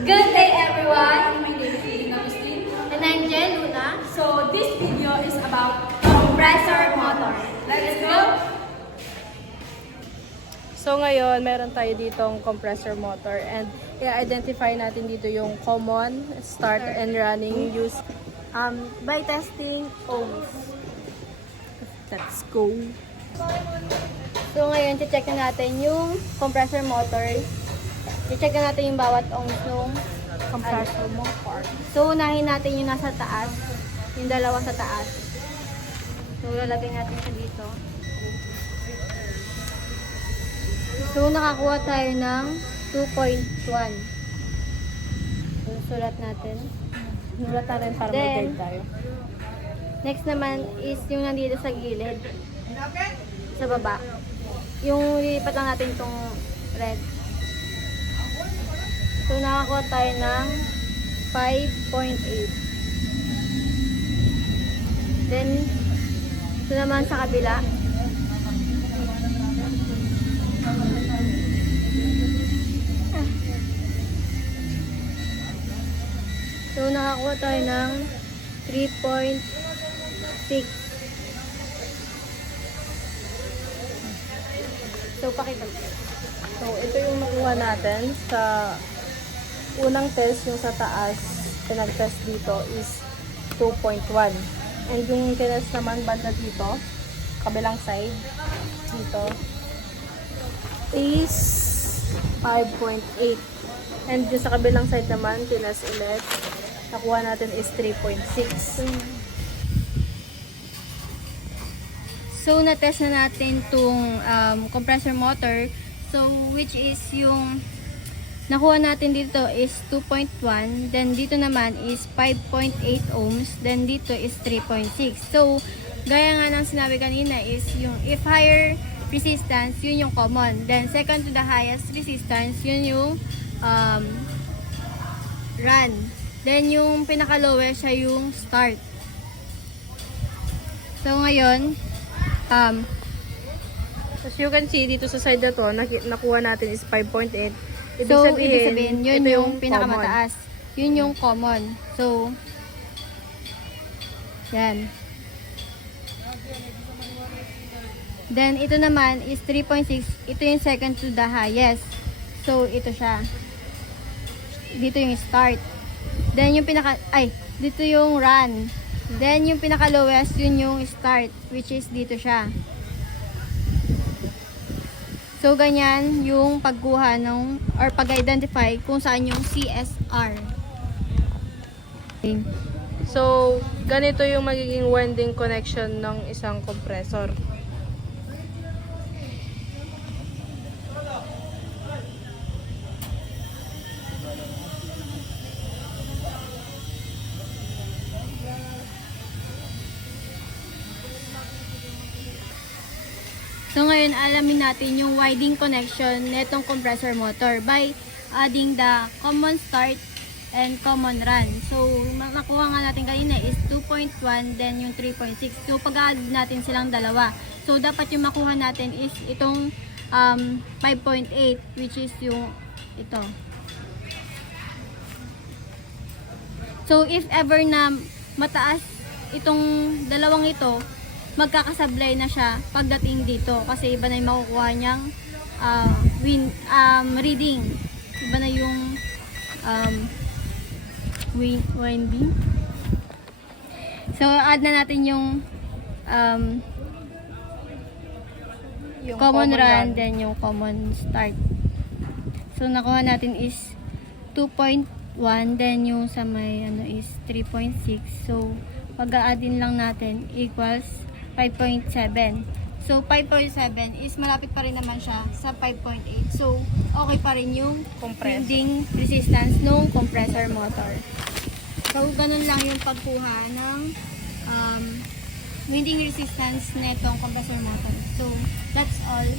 Good day, everyone. My name is Lina Agustin. And I'm Jen Luna. So this video is about compressor motor. Let's go. So ngayon, meron tayo ditong compressor motor and i-identify natin dito yung common, start and running use by testing ohms. Let's go! So ngayon, check na natin yung compressor motor. I-check na natin yung bawat ohms ng Compressor motor. So unahin natin yung nasa taas, yung dalawa sa taas. So lalagay natin siya dito. So nakakuha tayo ng 2.1. So sulat natin. Nulat natin para may Then, guide tayo. Next naman is yung nandito sa gilid. Sa baba. Yung lilipat lang natin itong red. So nakakuha tayo ng 5.8. Then, ito naman sa kabila. So nakakuha tayo ng 3.6. So pakita mo. So ito yung nakuha natin sa unang test, yung sa taas, pinag-test dito is 2.1. And yung tinest naman banda dito, kabilang side, dito, is 5.8. And yung sa kabilang side naman, tinest ulit, nakuha natin is 3.6. So na-test na natin tong compressor motor. So which is yung nakuha natin dito is 2.1, then dito naman is 5.8 ohms, then dito is 3.6. So gaya nga ng sinabi kanina is yung if higher resistance, yun yung common. Then second to the highest resistance, yun yung run. Then yung pinaka-lowest siya yung start. So ngayon, As you can see, dito sa side na to, nakuha natin is 5.8. Ibig sabihin, yun ito yung pinakamataas. Yun yung common. So, yan. Then, ito naman is 3.6. Ito yung second to the highest. So, ito siya. Dito yung start. Then, yung dito yung run. Then, yung pinaka-lowest, yun yung start, which is dito siya. So, ganyan yung pagkuha ng, or pag-identify kung saan yung CSR. Okay. So, ganito yung magiging winding connection ng isang compressor. So ngayon alamin natin yung winding connection nitong compressor motor by adding the common start and common run. So nakuha nga natin kanina is 2.1 then yung 3.6. So pag-add natin silang dalawa. So dapat yung makuha natin is itong 5.8 which is yung ito. So if ever na mataas itong dalawang ito, magkakasablay na siya pagdating dito kasi iba na yung makukuha niyang reading. Iba na yung winding. So add na natin yung common run then yung common start. So nakuha natin is 2.1 then yung sa may is 3.6. So pag-a-addin lang natin equals 5.7. So 5.7 is malapit pa rin naman siya sa 5.8. So okay pa rin yung winding resistance ng compressor motor. So ganun lang yung pagkuha ng winding resistance netong compressor motor. So that's all.